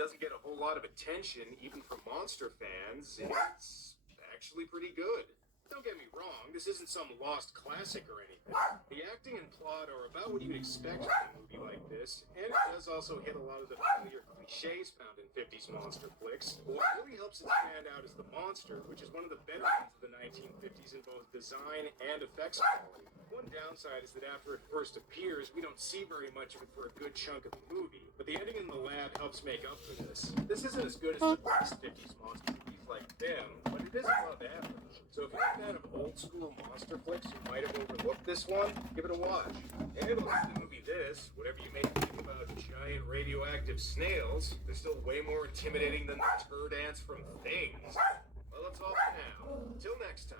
doesn't get a whole lot of attention, even from monster fans, it's actually pretty good. Don't get me wrong, this isn't some lost classic or anything. The acting and plot are about what you'd expect from a movie like this, and it does also hit a lot of the familiar cliches found in 50s monster flicks. But what really helps it stand out is the monster, which is one of the better ones of the 1950s in both design and effects quality. One downside is that after it first appears, we don't see very much of it for a good chunk of the movie, but the ending in the lab helps make up for this. This isn't as good as the best 50s monster movies like them, but it is above average. So if you're a fan of old school monster flicks who might have overlooked this one, give it a watch. And it'll the movie this, whatever you may think about giant radioactive snails, they're still way more intimidating than the turd ants from Things. Well, that's all for now. Till next time.